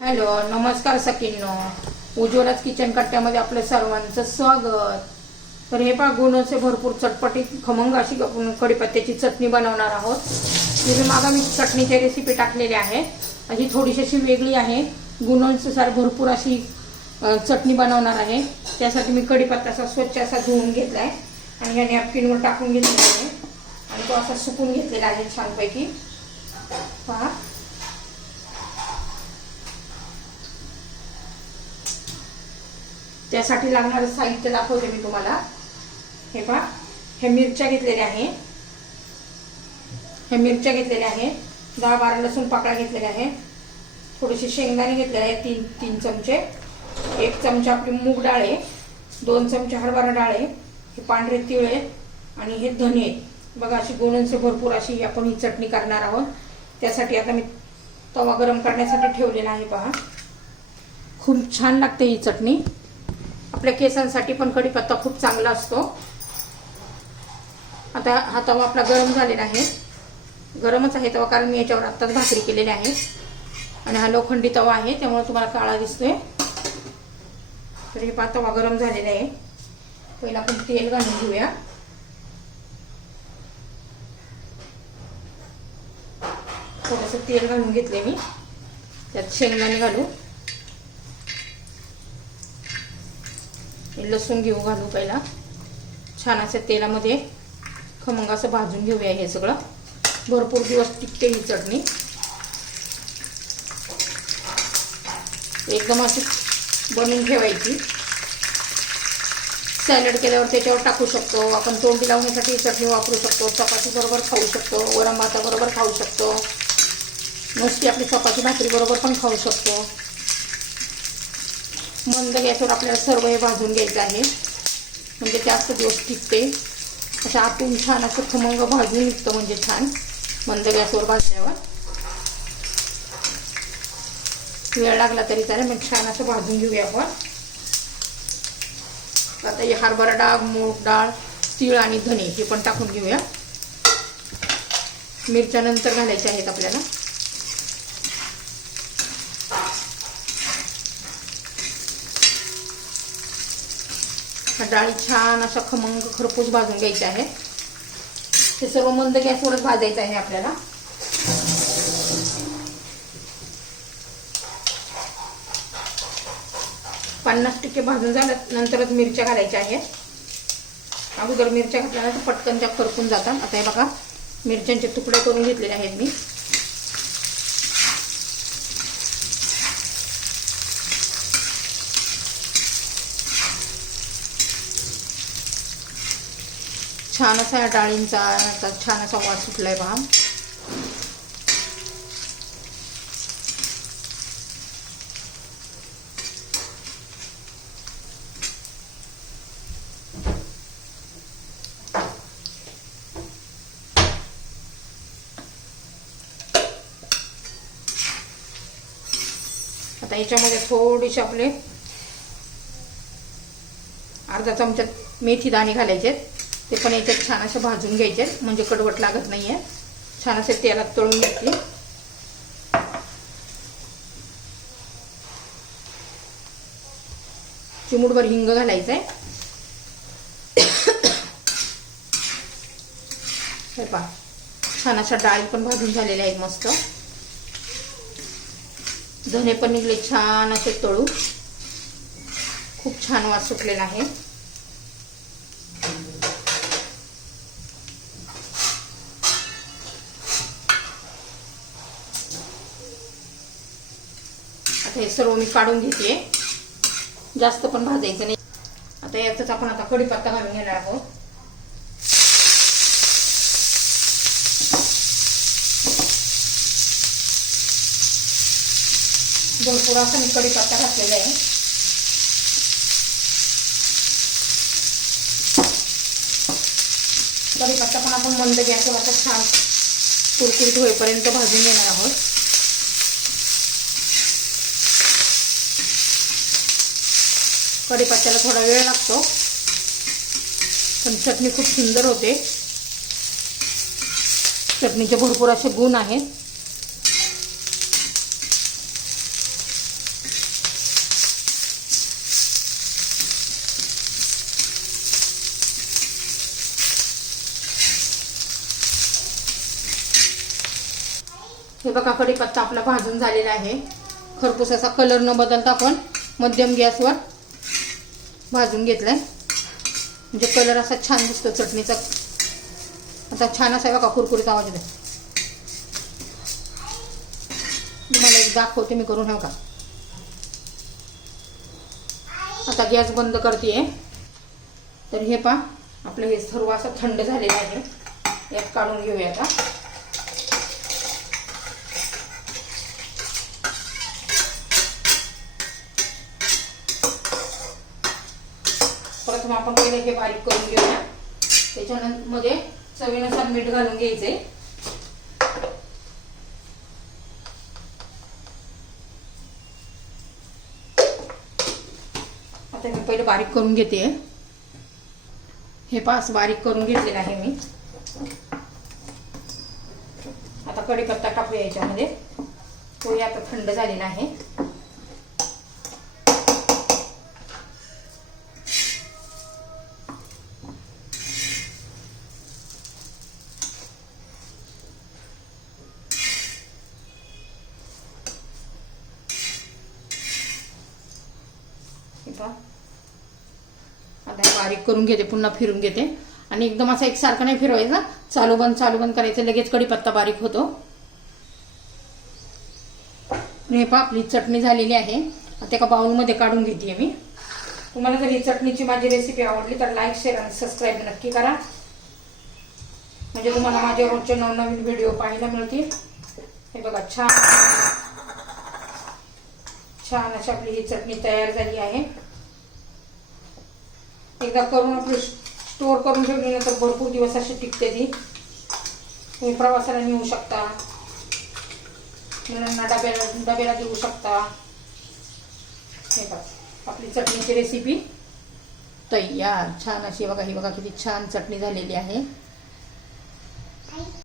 Hello नमस्कार सकींनो उज्ज्वलाच kitchen कट्ट्यामध्ये आपलं सर्वांचं स्वागत. तर हे पहा गुण असे भरपूर चटपटीत खमंग अशी आपण कढीपत्त्याची चटणी बनवणार आहोत. तिथे मागा मी चटणीची रेसिपी टाकलेली आहे. ही थोडीशी अशी वेगळी आहे. गुणांनुसार भरपूर अशी चटणी बनवणार आहे. त्यासाठी मी कढीपत्ता असा स्वच्छ असा धुवून घेतला आहे आणि या नॅपकिनवर टाकून घेतलेला आहे. आणि तो असा सुकून घेतलेला आहे छानपैकी. पहा. त्यासाठी लागणारं साहित्य दाखवते मी तुम्हाला. हे पहा. हे मिरच्या घेतलेल्या आहे. हे मिरच्या घेतलेल्या आहे. दहा बारा लसूण पाकळ्या घेतलेल्या आहे. थोडेसे शेंगदाणे घेतलेले आहे तीन तीन चमचे. एक चमचा आपली मूग डाळ आहे. दोन चमचे हरभरा डाळ आहे. हे पांढरे तिळ आहे. आणि हे धने आहे. बघा अशी गोणंसे भरपूर अशी आपण ही चटणी करणार आहोत. त्यासाठी आता मी तवा गरम करण्यासाठी ठेवलेला आहे. पहा. खूप छान लागते ही चटणी. आपल्या केसांसाठी पण कढीपत्ता खूप चांगला असतो. आता हा तवा आपला गरम झालेला आहे. गरमच आहे तवा कारण मी याच्यावर आत्ताच भाकरी केलेली आहे. आणि हा लोखंडी तवा आहे त्यामुळे तुम्हाला काळा दिसतोय. तर हे पा तवा गरम झालेला आहे. पहिला आपण तेल घालून घेऊया. थोडंसं तेल घालून घेतले मी. त्यात शेंगदाणे घालू. लसूण घेऊ घालू पहिला. छान असं तेलामध्ये खमंग असं भाजून घेऊया हे सगळं. भरपूर दिवस टिकते ही चटणी. एकदम अशी बनवून ठेवायची. सॅलड केल्यावर त्याच्यावर टाकू शकतो. आपण तोंडी लावण्यासाठी ही चटणी वापरू शकतो. चपाती बरोबर खाऊ शकतो. वरम भाताबरोबर खाऊ शकतो. नुसती आपली चपाती भाकरी बरोबर पण खाऊ शकतो. मंद गॅसवर आपल्याला सर्व हे भाजून घ्यायचं आहे. म्हणजे जास्त दिवस टिकते. अशा आतून छान असं खमंग भाजून निघतं म्हणजे छान. मंद गॅसवर भाजल्यावर. वेळ लागला तरी चालेल मग छान असं भाजून घेऊया आपण. आता हे हरभरा डाळ मूग डाळ तीळ आणि धने हे पण टाकून घेऊया. मिरच्या नंतर घालायचे आहेत आपल्याला. डाळी छान अशा खमंग खरपूस भाजून घ्यायचे आहे. हे सर्व मंद गॅसवरच भाजायचं आहे आपल्याला. पन्नास टक्के भाजून झालं नंतरच मिरच्या घालायच्या आहेत. अगोदर मिरच्या घातल्यानंतर पटकन त्या खरपून जातात. आता हे बघा मिरच्यांचे तुकडे करून घेतलेले आहेत मी. छान असा या डाळींचा छान असा वास सुटलाय पहा. आता याच्यामध्ये थोडीशी आपले अर्धा चमचा मेथी दाणे घालायचे ते पण याच्यात छान असे भाजून घ्यायचे म्हणजे कडवट लागत नाहीये. छान असे तेलात तळून घेतले. चिमूटभर हिंग घालायचंय. हे पहा. छान अशा डाळी पण भाजून झालेल्या आहेत मस्त. धने पण निघले छान असे तळू खूप छान वास सुटलेला आहे. आता हे सर्व मी काढून घेते. जास्त पण भाजायचं नाही. आता याचाच आपण आता कढीपत्ता घालून घेणार आहोत. भरपूर असं मी कढीपत्ता घातलेला आहे. कढीपत्ता पण आपण मंद गॅसवर आता छान कुरकुरीत होईपर्यंत भाजून घेणार आहोत. कढीपत्त्याला थोडा वेळ लागतो. पण चटणी खूप सुंदर होते. चटणीचे भरपूर असे गुण आहेत. हे बघा कढीपत्ता आपला भाजून झालेला आहे. खरपूस असा कलर न बदलता आपण मध्यम गॅसवर भाजून घेतलाय. म्हणजे कलर असा छान दिसतो चटणीचा. आता छान असा बघा कुरकुरीत आवाज येतो तुम्हाला एक दाखवते मी करून हो का आता गॅस बंद करते तर हे पा आपलं हे सर्व असं थंड झालेलं आहे. यात काढून घेऊया आता. प्रथम आपण पहिले हे बारीक करून घेऊया. त्याच्यानंतरमध्ये चवीनुसार मीठ घालून घ्यायचे आता मी पहिले बारीक करून घेते. हे पास बारीक करून घेतलेलं आहे मी. आता कढीपत्ता टाकूया याच्यामध्ये. पोळी आता थंड झालेला आहे. हे आता बारीक करून घेते पुन्हा फिरून घेते. आणि एकदम असं एकसारखं नाही फिरवायचं. चालू बंद चालू बंद करायचं. लगेच कढीपत्ता बारीक होतो. हे पहा आपली चटणी झालेली आहे. आता एका बाउलमध्ये काढून घेते मी. तुम्हाला जर ही चटणीची माझी रेसिपी आवडली तर लाईक शेअर आणि सबस्क्राईब नक्की करा. म्हणजे तुम्हाला माझ्या रोजचे नवनवीन व्हिडिओ पाहायला मिळतील. हे बघा छान. छान अशी आपली ही चटणी तयार झाली आहे. एकदा करून आपली स्टोअर करून ठेवली ना तर भरपूर दिवस अशी टिकते ती. तुम्ही प्रवासाला नेऊ शकता. मुलांना डब्याला डब्याला देऊ शकता. हे बघा आपली चटणीची रेसिपी तयार. छान अशी बघा ही बघा किती छान चटणी झालेली आहे.